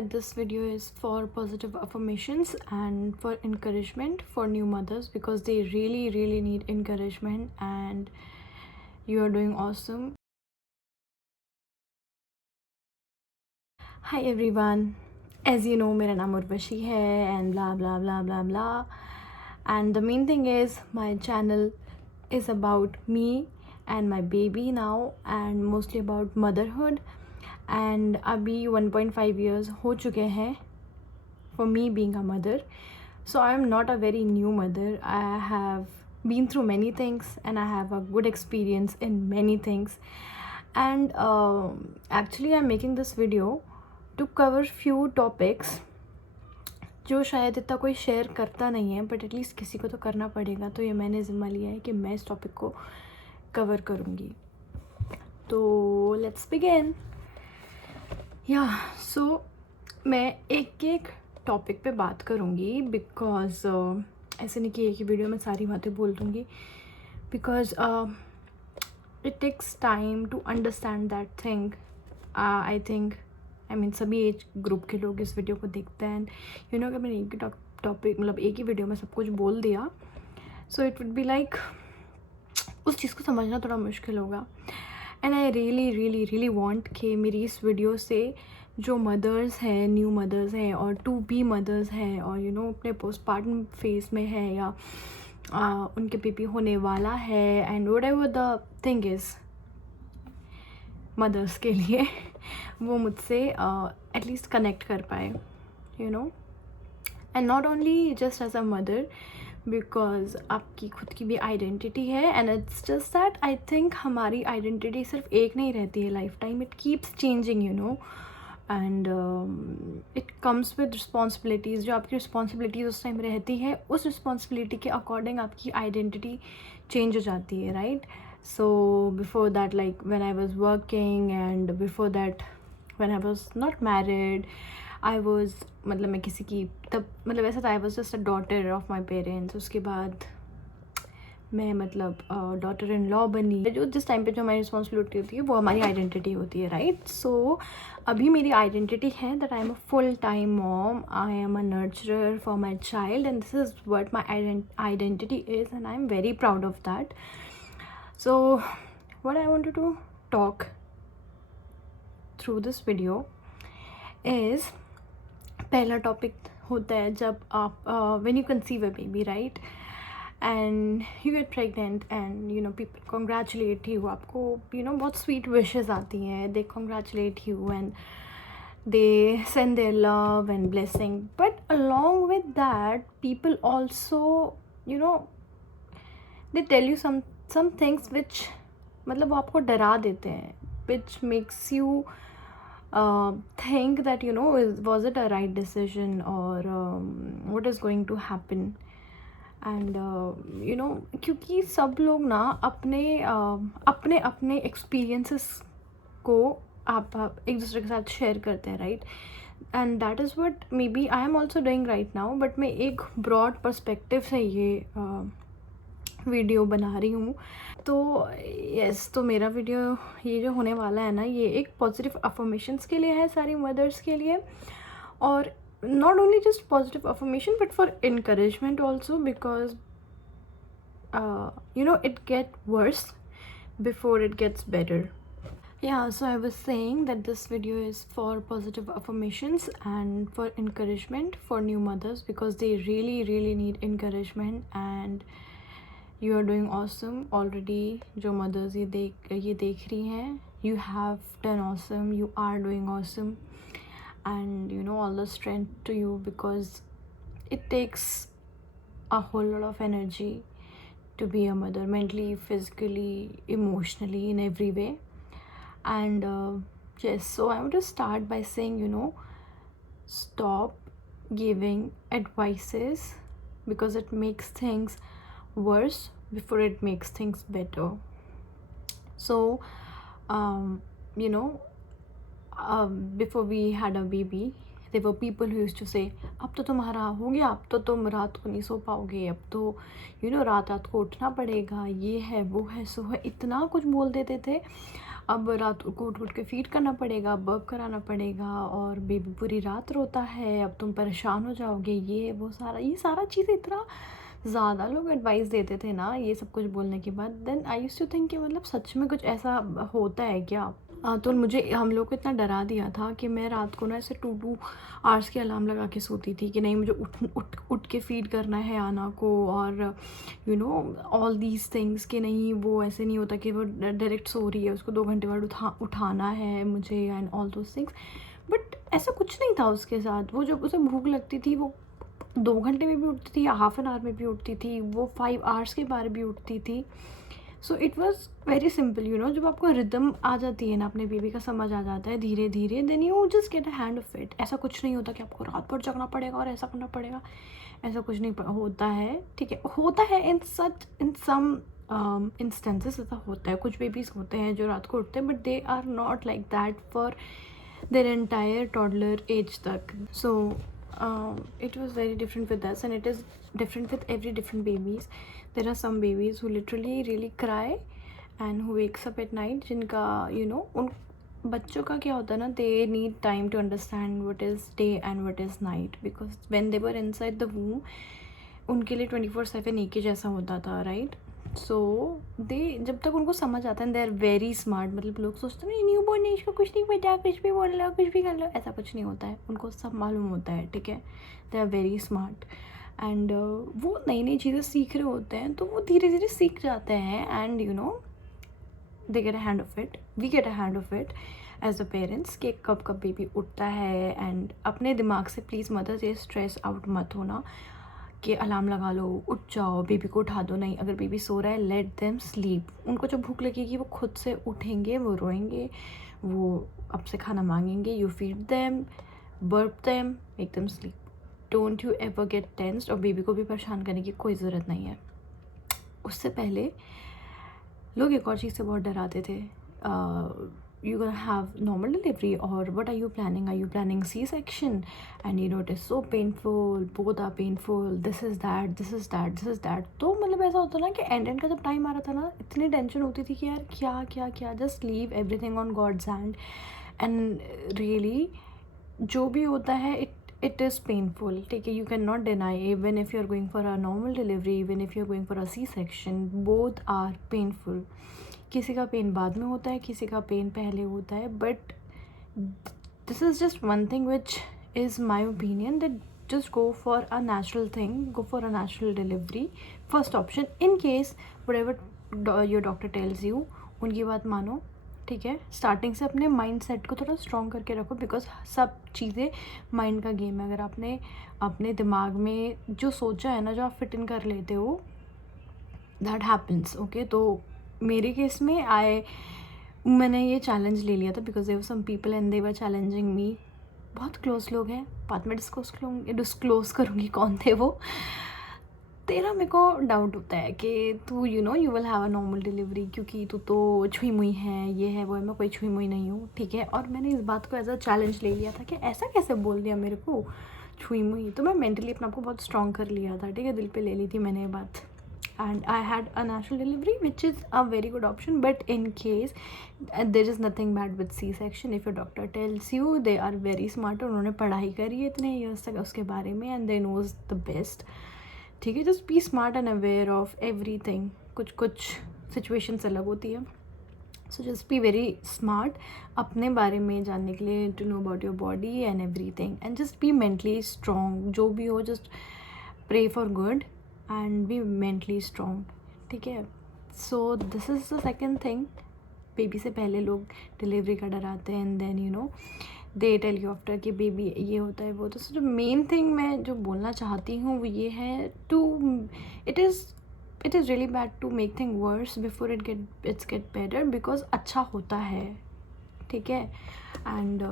This video is for positive affirmations and for encouragement for new mothers because they really need encouragement and you are doing awesome. Hi everyone, as you know मेरा नाम उर्वशी है and blah blah blah blah blah, and the main thing is my channel is about me and my baby now and mostly about motherhood. And अभी 1.5 years हो चुके हैं for me being a mother. So I am not a very new mother. I have been through many things and I have a good experience in many things. And actually I'm making this video to cover few topics जो शायद इतना कोई share करता नहीं है, but at least किसी को तो करना पड़ेगा. तो ये मैंने ज़िम्मा लिया है कि मैं इस टॉपिक को कवर करूँगी. तो लेट्स बिगिन. सो मैं एक एक टॉपिक पे बात करूँगी बिकॉज ऐसे नहीं कि एक ही वीडियो में सारी बातें बोल दूँगी, because it takes time to understand that thing. I think सभी एज ग्रुप के लोग इस वीडियो को देखते हैं. यू नो अगर मैंने एक ही टॉपिक मतलब एक ही वीडियो में सब कुछ बोल दिया, so it would be like उस चीज़ को समझना थोड़ा मुश्किल होगा. एंड आई रियली वांट कि मेरी इस वीडियो से जो मदर्स हैं, न्यू मदर्स हैं और टू बी मदर्स हैं और यू नो अपने पोस्टपार्टम फेज में है या उनके बेबी होने वाला है and whatever the thing is mothers के लिए वो मुझसे एटलीस्ट कनेक्ट कर पाए, you know. And not only just as a mother, because आपकी खुद की भी आइडेंटिटी है and it's just that I think हमारी आइडेंटिटी सिर्फ एक नहीं रहती है lifetime. It keeps changing, you know. And it comes with responsibilities. जो आपकी रिस्पॉन्सिबिलिटीज़ उस टाइम रहती है, उस रिस्पॉन्सिबिलिटी के अकॉर्डिंग आपकी आइडेंटिटी चेंज हो जाती है, right. So before that, like when I was working and before that when I was not married, I was मतलब मैं किसी की तब मतलब ऐसा था, I was just a daughter of my parents. उसके बाद मैं मतलब डॉटर इन लॉ बनी. जो जिस टाइम पे जो हमारी रिस्पॉन्सिबिलिटी होती है वो हमारी आइडेंटिटी होती है, राइट. सो अभी मेरी आइडेंटिटी है that I am a full time mom, I am a nurturer for my child and this is what my identity is and I am very proud of that. So what I wanted to talk through this video is, पहला topic होता है जब आप when you conceive a baby, right, and you get pregnant and you know people congratulate you. आपको you know बहुत sweet wishes आती हैं. They congratulate you and they send their love and blessing. But along with that people also you know they tell you some things which मतलब वो आपको डरा देते हैं, which makes you think that you know was it a right decision or what is going to happen. and you know क्योंकि सब लोग ना अपने अपने एक्सपीरियंसेस को आप एक दूसरे के साथ शेयर करते हैं, right. And that is what maybe I am also doing right now, but मैं एक ब्रॉड पर्सपेक्टिव से ये वीडियो बना रही हूँ. तो यस, तो मेरा वीडियो ये जो होने वाला है ना, ये एक पॉजिटिव अफर्मेशंस के लिए है, सारी मदर्स के लिए. और not only just positive affirmation but for encouragement also, because you know it get worse before it gets better. So I was saying that this video is for positive affirmations and for encouragement for new mothers because they really need encouragement and you are doing awesome already. जो mothers ये देख रही हैं, you have done awesome, you are doing awesome, and you know all the strength to you because it takes a whole lot of energy to be a mother, mentally, physically, emotionally, in every way. And yes, so I want to start by saying, you know, stop giving advices because it makes things worse before it makes things better. So you know, before we had a baby, there were people who used to say अब तो तुम्हारा हो गया, अब तो तुम रात को नहीं सो पाओगे, अब तो यू नो रात को उठना पड़ेगा, ये है वो है सो है, इतना कुछ बोल देते थे. अब रात को उठ उठ के फीड करना पड़ेगा, बर्प कराना पड़ेगा, और बेबी पूरी रात रोता है, अब तुम परेशान हो जाओगे, ये वो ये सारा चीज़ इतना ज़्यादा लोग एडवाइस देते थे ना ये सब कुछ बोलने के बाद। Then I used to think कि मतलब सच में कुछ ऐसा होता है क्या। तो मुझे हम लोग को इतना डरा दिया था कि मैं रात को ना ऐसे 2 आवर्स की अलार्म लगा के सोती थी कि नहीं मुझे उठ के फीड करना है आना को, और you know all these things कि नहीं वो ऐसे नहीं होता कि वो डायरेक्ट सो रही है, उसको 2 घंटे बाद उठाना है मुझे, and all those things. But ऐसा कुछ नहीं था उसके साथ। वो जब उसे भूख लगती थी वो 2 घंटे में भी उठती थी या हाफ एन आवर में भी उठती थी, वो 5 आवर्स के बाद भी उठती थी। So it was very simple, you know. जब आपको रिदम आ जाती है ना, अपने बेबी का समझ आ जाता है धीरे धीरे, then you just get a hand of it. ऐसा कुछ नहीं होता कि आपको रात भर जगना पड़ेगा और ऐसा करना पड़ेगा, ऐसा कुछ नहीं होता है, ठीक है। होता है इन सम इंस्टेंसेस, ऐसा होता है। कुछ बेबीज़ होते हैं जो रात को उठते हैं, but they are not like that for their entire toddler age tak. So it was very different with us, and it is different with every different babies. There are some babies who literally really cry and who wakes up at night, जिनका you know उन बच्चों का क्या होता है ना, they need time to understand what is day and what is night, because when they were inside the womb उनके लिए 24/7 एक ही जैसा होता था, राइट। सो दे जब तक उनको समझ आता है, दे आर वेरी स्मार्ट। मतलब लोग सोचते हैं न्यू बॉर्न एज को कुछ नहीं पता, कुछ भी बोल लो, कुछ भी कर लो, ऐसा कुछ नहीं होता है, उनको सब मालूम होता है, ठीक है। They are very smart, and वो नई नई चीज़ें सीख रहे होते हैं, तो वो धीरे धीरे सीख जाते हैं, and you know they get a hand of it, we get a hand of it as a parents कि कब कब बेबी उठता है। एंड अपने दिमाग से प्लीज़ मदर से स्ट्रेस आउट मत होना कि अलार्म लगा लो, उठ जाओ, बेबी को उठा दो। नहीं, अगर बेबी सो रहा है, लेट देम स्लीप। उनको जब भूख लगेगी वो खुद से उठेंगे, वो रोएंगे, वो आपसे खाना मांगेंगे, you feed them, burp them, make them sleep. Don't you ever get tensed, और बेबी को भी परेशान करने की कोई ज़रूरत नहीं है। उससे पहले लोग एक और चीज़ से बहुत डराते थे, you're gonna have normal delivery, or what are you planning C-section, and you know it is so painful, both are painful, this is that। तो मतलब ऐसा होता ना कि एंड का जब टाइम आ रहा था ना, इतनी टेंशन होती थी कि यार क्या क्या क्या, just leave everything on God's hand. And really जो भी होता है it is painful, ठीक है। You cannot deny, even if you're going for a normal delivery, even if you're going for a C-section, both are painful। किसी का pen बाद में होता है, किसी का पेन पहले होता है, but this is just one thing which is my opinion, that just go for a natural thing, go for a natural delivery, first option, in case whatever your doctor tells you, उनकी बात मानो, ठीक है। Starting से अपने mind set को थोड़ा strong करके रखो, बिकॉज सब चीज़ें माइंड का गेम है। अगर आपने अपने दिमाग में जो सोचा है ना, जो आप फिट इन कर लेते हो, दैट हैपन्स, ओके। तो मेरे केस में मैंने ये चैलेंज ले लिया था, because there were some people and they were challenging me. बहुत क्लोज लोग हैं, बाद में डिस्क्लोज करूँगी कौन थे वो। तेरा मेरे को डाउट होता है कि तू you will have a normal delivery, क्योंकि तू तो छुई मुई है, ये है वो है। मैं कोई छुई मुई नहीं हूँ, ठीक है। और मैंने इस बात को एज अ चैलेंज ले लिया था कि ऐसा कैसे बोल दिया मेरे को, छुई मुई। तो मैं मेंटली अपने आप को बहुत स्ट्रॉन्ग कर लिया था, ठीक है, दिल पे ले ली थी मैंने ये बात। and I had a natural delivery, which is a very good option. But in case there is nothing bad with C-section, if your doctor tells you, they are very smart, उन्होंने पढ़ाई करी है इतने years तक उसके बारे में, and they knows the best, ठीक है। just be smart and aware of everything। कुछ situations अलग होती है, so just be very smart अपने बारे में जानने के लिए, to know about your body and everything, and just be mentally strong। जो भी हो, just pray for good and be mentally strong, ठीक है। so this is the second thing। Baby से पहले लोग डिलीवरी का डराते हैं, and then they tell you after कि बेबी ये होता है वो। तो जो मेन थिंग मैं जो बोलना चाहती हूँ वो ये है, it is really bad to make thing worse before it's get better, because अच्छा होता है, ठीक है। एंड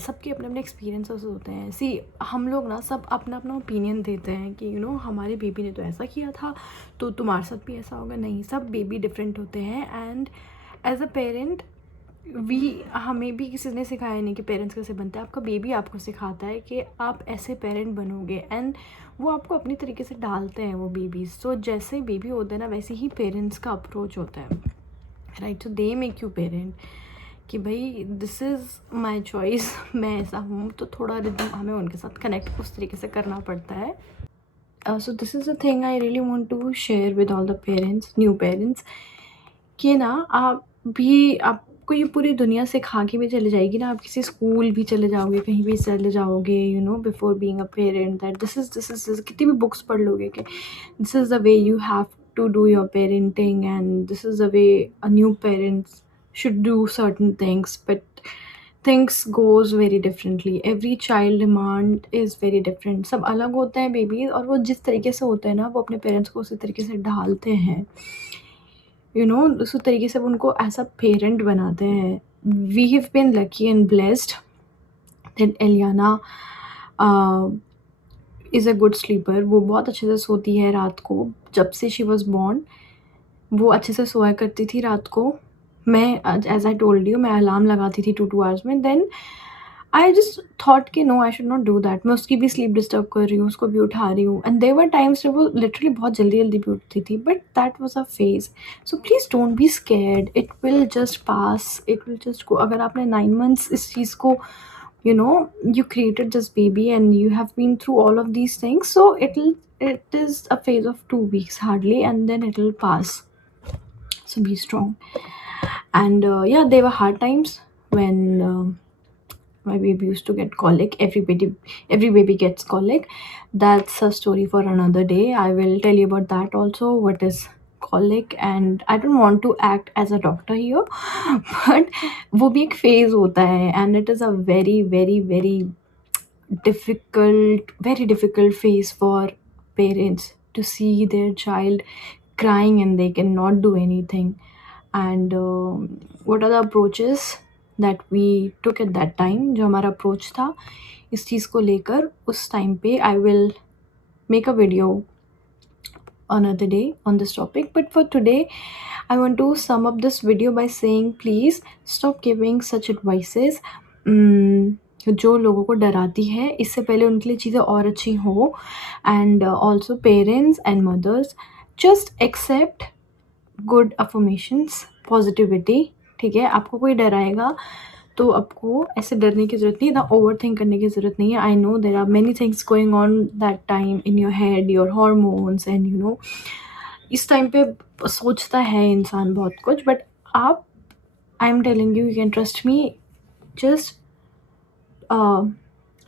सबके अपने अपने एक्सपीरियंसेस होते हैं। सी हम लोग ना सब अपना अपना ओपिनियन देते हैं कि हमारे बेबी ने तो ऐसा किया था, तो तुम्हारे साथ भी ऐसा होगा। नहीं, सब बेबी डिफरेंट होते हैं, एंड एज अ पेरेंट हमें भी किसी ने सिखाया नहीं कि पेरेंट्स कैसे बनते हैं। आपका बेबी आपको सिखाता है कि आप ऐसे पेरेंट बनोगे, एंड वो आपको अपनी तरीके से डालते हैं वो बेबीज़। तो जैसे बेबी होते हैं ना, वैसे ही पेरेंट्स का अप्रोच होता है। Right? So they make you parent कि भाई दिस इज़ माई चॉइस, मैं ऐसा हूँ, तो थोड़ा रिदम हमें उनके साथ कनेक्ट उस तरीके से करना पड़ता है. So this is the thing I really want to share with all the parents, new parents, कि ना आप भी, आपको ये पूरी दुनिया सिखा के भी चली जाएगी ना, आप किसी स्कूल भी चले जाओगे, कहीं भी चले जाओगे, before being a parent, that this is कितनी भी बुक्स पढ़ लोगे कि this is the way you have to do your parenting, and this is the way a new parents should do certain things. But things goes very differently. Every child demand is very different. सब अलग होते हैं babies, और वो जिस तरीके से होते हैं ना, वो अपने पेरेंट्स को उसी तरीके से ढालते हैं, उसी तरीके से वो उनको ऐसा पेरेंट बनाते हैं. We have been lucky and blessed that Eliana is a good sleeper. वो बहुत अच्छे से सोती है रात को. जब से शी वॉज बॉर्न वो अच्छे से सोया करती थी रात को. मैं, एज आई टोल्ड यू, मैं अलार्म लगाती थी 2 hours में. देन आई जस्ट थॉट कि no, I should not do that. मैं उसकी भी स्लीप डिस्टर्ब कर रही हूँ, उसको भी उठा रही हूँ. एंड देयर वर टाइम्स जब वो लिटरली बहुत जल्दी जल्दी भी उठती थी, but that was a phase. So please don't be scared, it will just pass, it will just go. अगर आपने 9 months इस चीज़ को, you created this baby and you have been through all of these things, so it is a phase of 2 weeks hardly, and then it will pass. So be strong. And yeah, there were hard times when my baby used to get colic. Every baby gets colic. That's a story for another day. I will tell you about that also, what is colic. And I don't want to act as a doctor here, but वो भी एक phase होता है, and it is a very very very difficult phase for parents to see their child crying and they cannot do anything. And what are the approaches that we took at that time, जो हमारा approach था इस चीज़ को लेकर उस time पे. I will make a video another day on this topic, but for today I want to sum up this video by saying, please stop giving such advices जो लोगों को डराती है. इससे पहले उनके लिए चीज़ें और अच्छी हो. And also parents and mothers, just accept good affirmations, positivity. ठीक है, आपको कोई डराएगा तो आपको ऐसे डरने की ज़रूरत नहीं है, ना ओवर थिंक करने की ज़रूरत नहीं है. I know there are many things going on that time in your head, your hormones, and इस टाइम पे सोचता है इंसान बहुत कुछ. बट आप, I am telling you, you can trust me. Just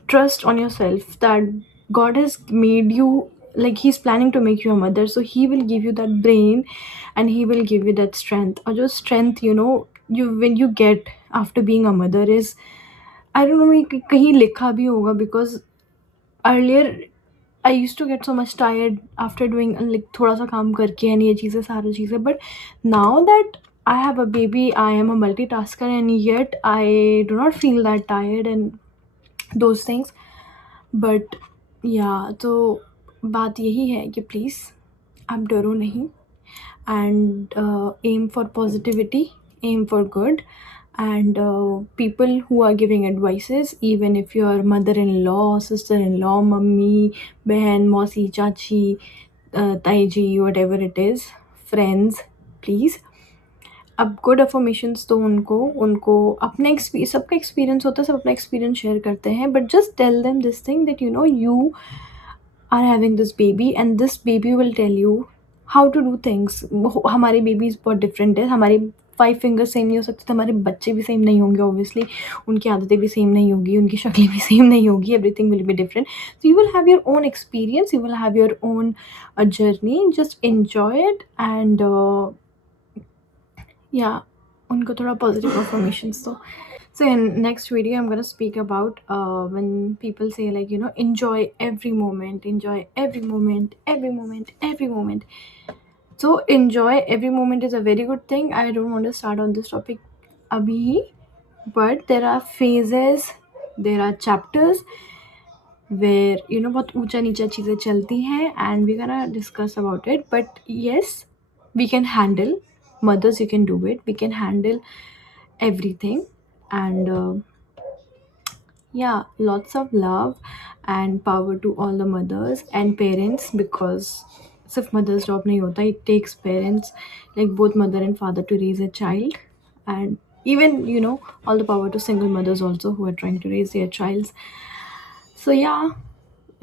trust on yourself that God has made you, like He's planning to make you a mother, so He will give you that brain and He will give you that strength. Or just strength, you when you get after being a mother is, I don't know, ये कहीं लिखा भी होगा, because earlier I used to get so much tired after doing like थोड़ा सा काम करके and ये चीज़ें सारी चीज़ें. But now that I have a baby, I am a multitasker, and yet I do not feel that tired and those things. But या तो बात यही है कि प्लीज़ आप डरो नहीं. And am for positivity, am for good. And people who are giving advices, even if your mother-in-law, sister-in-law, mummy, बहन, मौसी, चाची, ताई जी, whatever it is, friends, please, अब गुड अफर्मेशंस तो उनको अपने सबका एक्सपीरियंस होता है, सब अपना एक्सपीरियंस शेयर करते हैं. But just tell them this thing that you are having this baby and this baby will tell you how to do things. हमारे बेबीज बहुत डिफरेंट है, हमारे 5 फिंगर सेम नहीं हो सकते, तो हमारे बच्चे भी सेम नहीं होंगे ऑब्वियसली. उनकी आदतें भी सेम नहीं होगी, उनकी शक्लें भी सेम नहीं होगी. Everything will be different. So you will have your own experience, you will have your own journey. Just enjoy it. And yeah, उनको थोड़ा positive affirmations. So in next video I'm gonna speak about when people say, like, enjoy every moment, enjoy every moment, every moment, every moment. So enjoy every moment is a very good thing. I don't want to start on this topic abhi, but there are phases, there are chapters where बहुत ऊंचा नीचा चीज़ें चलती हैं, and we're gonna discuss about it. But yes, we can handle. Mothers, you can do it. We can handle everything. And yeah, lots of love and power to all the mothers and parents, because सिर्फ mothers job नहीं होता, it takes parents like both mother and father to raise a child. And even, all the power to single mothers also who are trying to raise their childs. So yeah,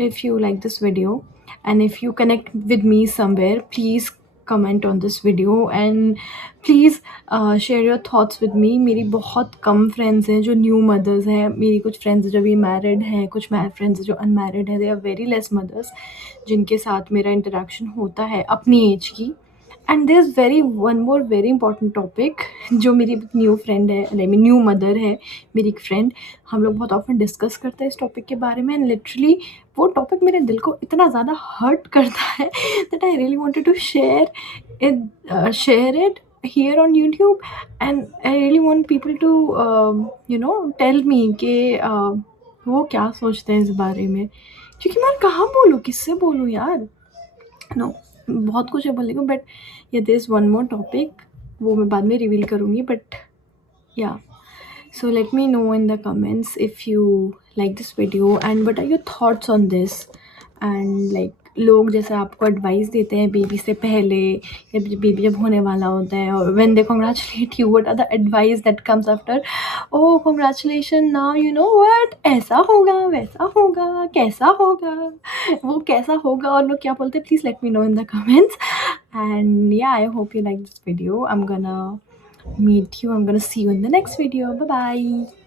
if you like this video and if you connect with me somewhere, please comment on this video and please share your thoughts with me. मेरी बहुत कम friends हैं जो new mothers हैं. मेरी कुछ friends जो भी married हैं, कुछ फ्रेंड्स जो अनमैरिड हैं. They are very less mothers जिनके साथ मेरा इंटरेक्शन होता है अपनी एज की. And there is one more very important topic जो मेरी न्यू फ्रेंड है, लाइक न्यू मदर है मेरी एक फ्रेंड. हम लोग बहुत ऑफन डिस्कस करते हैं इस टॉपिक के बारे में. एंड लिटरली वो टॉपिक मेरे दिल को इतना ज़्यादा हर्ट करता है that I really wanted to share it here on YouTube. And I really want people to tell me कि वो क्या सोचते हैं इस बारे में, क्योंकि मैं कहाँ बोलूँ, किससे बोलूँ यार. नो, बहुत कुछ है बोलने को, but yeah there is one more topic, वो मैं बाद में रिवील करूँगी. बट या, so let me know in the comments if you like this video and what are your thoughts on this. And like लोग जैसे आपको एडवाइस देते हैं बेबी से पहले या बेबी जब होने वाला होता है, और when they congratulate you, what are the advice that comes after? Oh congratulations, now you know what, ऐसा होगा, वैसा होगा, कैसा होगा, वो कैसा होगा, और लोग क्या बोलते हैं. Please let me know in the comments. And yeah, I hope you like this video. I'm gonna see you in the next video. Bye bye.